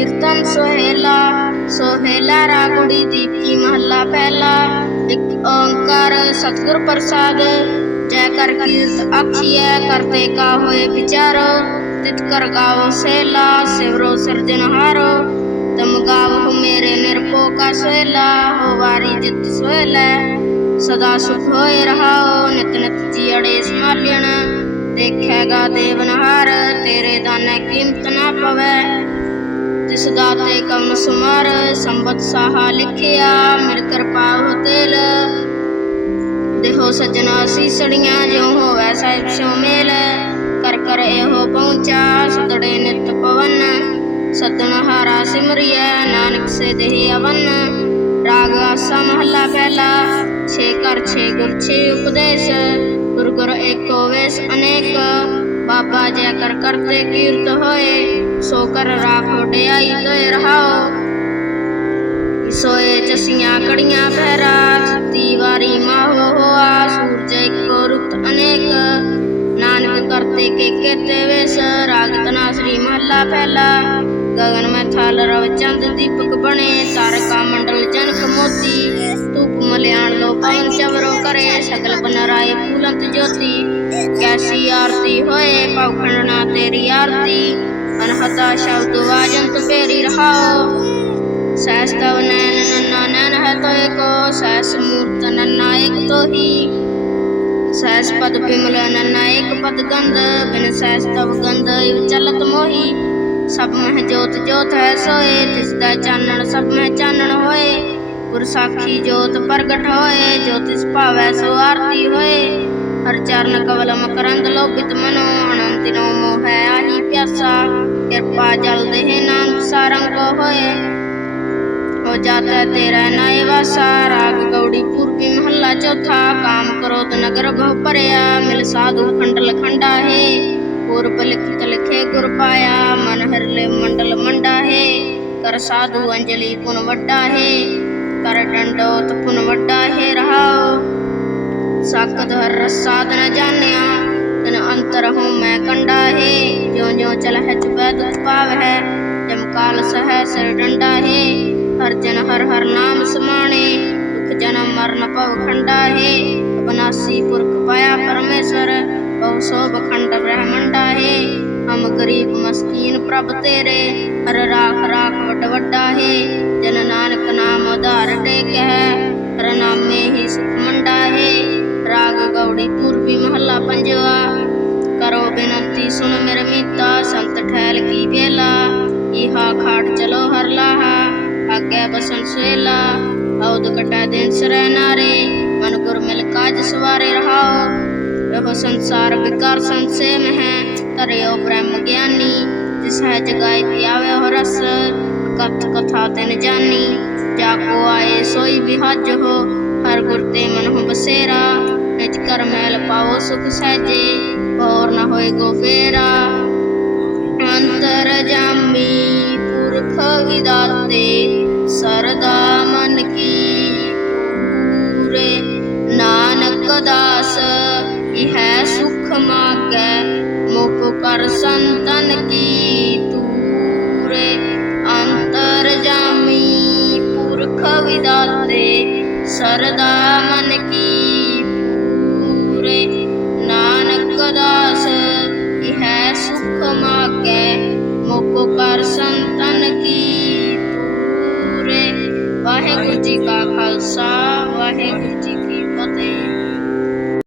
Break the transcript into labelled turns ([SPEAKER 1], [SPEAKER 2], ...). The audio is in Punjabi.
[SPEAKER 1] ਕੀਰਤਨ ਸੋਹੇਲਾ ਸੋਹੇਲਾ ਰਾਗੁੜੀ ਦੀਪੀ ਮਹੱਲਾ ਪਹਿਲਾ। ਇੱਕ ਓੰਕਾਰ ਸਤਿਗੁਰ ਪ੍ਰਸਾਦ ਜੈ ਕਰ ਕੀਰਤ ਆਖੀਐ ਕਰਤੇ ਕਾ ਹੋਏ ਵਿਚਾਰੋ। ਤਿਤ ਕਰ ਗਾਵੋ ਸੇਲਾ, ਸਿਵਰੋ ਸਿਰਜਨਹਾਰੋ ਤਮ ਗਾਵੋ ਮੇਰੇ ਨਿਰਪੋ ਕਾ ਸੋਹੇਲਾ, ਹੋ ਵਾਰੀ ਜਿਤ ਸੋਹੇਲਾ। ਸਦਾ ਸੁਖ ਹੋਏ ਰਹਾਓ, ਨਿਤ ਨਿਤ ਜੀੜੇ ਸੰਭਾਲਣ। ਦੇਖੇਗਾ ਦੇਵਨਹਾਰ, ਤੇਰੇ ਦਾਨੇ ਕੀਮਤ ਨਾ ਪਵੇ। ਸਦਾ ਦਾਤੇ ਕਮ ਸੁਮਰ, ਸੰਬਤ ਸਾਹਾ ਲਿਖਿਆ ਮਿਲ ਕਿਰਪਾ ਹੋ ਤੇਲ ਦੇਹੋ ਸਜਣਾ ਸੀਸੜੀਆਂ, ਜਿਉ ਹੋਵੇ ਸਾਹਿਬ ਸਿਉ ਮੇਲ। ਕਰ ਕਰ ਇਹੋ ਪਹੁੰਚਾ ਸਤੜੇ ਨਿਤ ਪਵਨ। ਸਤਨ ਹਾਰਾ ਸਿਮਰਿਐ, ਨਾਨਕ ਸੇ ਦੇਹ ਅਵਨ। ਰਾਗ ਆਸਾ ਮਹੱਲਾ ਪਹਿਲਾ, ਛੇ ਕਰ ਛੇ ਗੁਰ, ਛੇ ਉਪਦੇਸ਼। ਗੁਰ ਗੁਰ ਏਕੋ ਵੇਸ ਅਨੇਕ। ਬਾਬਾ ਜੈ ਕਰ ਕਰਤੇ ਕੀਰਤ ਹੋਏ, ਸੋ ਕਰ ਰਾਖੋ ਡਿਆਈ ਤੋਏ ਰਹਾਓ। ਸੋਏ ਚਸੀਆਂ ਕੜੀਆਂ ਪਹਿਰਾ ਛੱਤੀ ਵਾਰੀ ਮਾਹੋ ਹੋਆ ਸੂਰਜ ਇੱਕੋ ਰੁੱਤ ਅਨੇਕ। ਨਾਨਕ ਕਰਤੇ ਕੇ ਕੇਤੇ ਵੇਸ ਰਾਗ ਸ੍ਰੀ ਮਹੱਲਾ ਪਹਿਲਾ। ਗਗਨ ਮੈਂ ਥਲ ਰਵ ਚੰਦ ਦੀਪਕ ਬਣੇ, ਤਾਰਕਾ ਮੰਡਲ ਧੂਪ ਮਲਿਆਣ ਲੋ ਪਵਨ ਚਵਰੋ ਕਰੇ ਸਗਲ ਬਨਰਾਏ ਫੂਲੰਤ ਜੋਤੀ। ਕੈਸੀ ਆਰਤੀ ਹੋਏ ਪਉਖੰਡਣਾ ਤੇਰੀ ਆਰਤੀ। ਅਨਹਤਾ ਸ਼ਬਦ ਵਾਜੰਤ ਪੇਰੀ ਰਹਾਓ। ਸਹਿਸ ਤਵ ਨੈਨ ਨੰਨਾ ਨੈਨ ਹੈ ਤੋਏ ਕੋ ਸਹਿਸ ਮੂਰਤ ਨੰਨਾ ਏਕ ਤੋਹੀ। ਸਹਿਸ ਪਦ ਬਿਮਲ ਨੰਨਾ ਏਕ ਪਦ ਗੰਧ। ਬਿਨ ਸਹਿਸ ਤਵ ਗੰਧ ਇਵ ਚਲਤ ਮੋਹੀ। ਸਭ ਮਹਿ ਜੋਤ ਜੋਤ ਹੈ ਸੋਏ ਤਿਸ ਦਾ ਚਾਨਣ ਸਭ ਸਾਖੀ ਜੋਤ ਪ੍ਰਗਟ ਹੋਏ ਜੋਤਿਸ਼ ਭਾਵੈ ਸੋ ਆਰਤੀ ਹੋਏ। ਹਰ ਚਰਨ ਕਵਲ ਮਕਰੰਦ ਲੋਭਿਤ ਮਨੋ, ਅਨੰਤ ਨੋ ਮੋਹ ਆਹੀ ਪਿਆਸਾ। ਕਿਰਪਾ ਜਲ ਦੇਹ ਨਾਮ ਸਾਰੰਗ ਹੋਏ। ਹੋ ਜਾਤਾ ਤੇਰਾ ਨਾਏ ਵਾਸਾ, ਰਾਗ ਗੌੜੀ ਪੂਰਬੀ ਮਹੱਲਾ ਚੌਥਾ। ਕਾਮ ਕਰੋਤ ਨਗਰ ਬਹੁ ਭਰਿਆ, ਮਿਲ ਸਾਧੂ ਖੰਡਲ ਖੰਡਾ ਹੈ ਪੂਰਬ ਲਿਖਤ ਲਿਖੇ ਗੁਰ ਪਾਇਆ, ਮਨ ਹਰਲੇ ਮੰਡਲ ਮੰਡਾ ਹੈ ਕਰ ਸਾਧੂ ਅੰਜਲੀ ਪੁਨ ਵੱਡਾ ਹੈ ਕਰ ਡੰਡੋਤ ਪੁਨ ਵੱਡਾ ਹੈ ਰਹਾਓ। ਸਾਕਤ ਹਰ ਰਸਾ ਨ ਜਾਣਿਆ ਤਨ ਅੰਤਰ ਹੂੰ ਮੈਂ ਕੰਡਾ ਹੈ। ਜਿਉ ਜਿਉ ਚਲ ਹੈ ਚੁਬੈ ਦੁਖ ਪਾਵ ਹੈ ਜਮ ਕਾਲ ਸਹਿ ਸਿਰ ਡੰਡਾ ਹੈ। ਹਰ ਜਨ ਹਰ ਹਰ ਨਾਮ ਸਮਾਣੇ, ਦੁਖ ਜਨਮ ਮਰਨ ਭਵ ਖੰਡਾ ਹੈ। ਅਬਨਾਸੀ ਪੁਰਖ ਪਾਇਆ ਪਰਮੇਸ਼ਰ ਬਹੁ ਸੋ ਬਖੰਡ ਬ੍ਰਹਮੰਡਾ ਗਰੀਬ ਮਸਕੀਨ ਪ੍ਰਭ ਤੇਰੇ, ਹਰ ਰਾਖ ਰਾਖ ਵੱਡ ਵੱਡਾ ਹੈ। ਜਨ ਨਾਨਕ ਨਾਮ ਉਧਾਰ ਟੇਕ ਹਰ ਨਾਮੇ ਹੀ ਸੁਖ ਮੰਡਾ ਹੈ। ਰਾਗ ਗੌੜੀ ਪੂਰਬੀ ਮਹੱਲਾ ਪੰਜਵਾ, ਕਰੋ ਬੇਨੰਤੀ ਸੁਣ ਮੇਰੇ ਮੀਤਾ, ਸੰਤ ਠਹਿਲ ਕੀ ਵੇਲਾ ਇਹਾ ਖਾਟ ਚਲੋ ਹਰ ਲਾਹਾ, ਆਗੇ ਬਸਨ ਸੁਏਲਾ ਔਦ ਕਟਾ ਦਿਨ ਸਰੈ ਨਾਰੇ, ਮਨ ਗੁਰ ਮਿਲ ਕਾਜ ਸਵਾਰੇ ਰਹਾਓ। ਇਹੋ ਸੰਸਾਰ ਵਿਕਾਰ ਸੰਸੇ ਮਹਿ ਤਰਿਓ ਬ੍ਰਹਮ ਗਿਆਨੀ, ਜਿਸ ਹੈ ਜਗਾਇ ਪਿਆਵੇ ਹੋ ਰਸ, ਕਥ ਕਥਾ ਤਨ ਜਾਨੀ ਜਾ ਕੋ ਆਏ ਸੋਈ ਬਿਹਜ ਹੋ, ਹਰ ਗੁਰ ਤੇ ਮਨ ਹੋ ਬਸੇਰਾ, ਨਿਜ ਕਰ ਮੈਲ ਪਾਓ ਸੁਖ ਸਹਿਜੇ, ਹੋਰ ਨ ਹੋਏ ਗੋ ਫੇਰਾ। ਅੰਤਰ ਜਾਮੀ ਪੁਰਖ ਵਿਦਾਤੇ, ਸਰਦਾ ਮਨ ਕੀ ਪੂਰੇ। ਨਾਨਕ ਦਾਸ, ਇਹ ਸੁਖ ਮਾਗੈ ਸੰਤਨ ਕੀ ਤੂਰੇ? ਅੰਤਰ ਜਾਮੀ ਪੁਰਖ ਵਿਦਾਤੇ, ਸਰਦਾ ਮਨ ਕੀ ਪੂਰੇ ਨਾਨਕ ਦਾਸ ਇਹ ਸੁਖ ਮਾਗੈ? ਮੁਖ ਕਰ ਸੰਤਨ ਕੀ ਤੂਰੇ? ਵਾਹਿਗੁਰੂ ਜੀ ਕਾ ਖਾਲਸਾ, ਵਾਹਿਗੁਰੂ ਜੀ ਕੀ ਫਤਿਹ।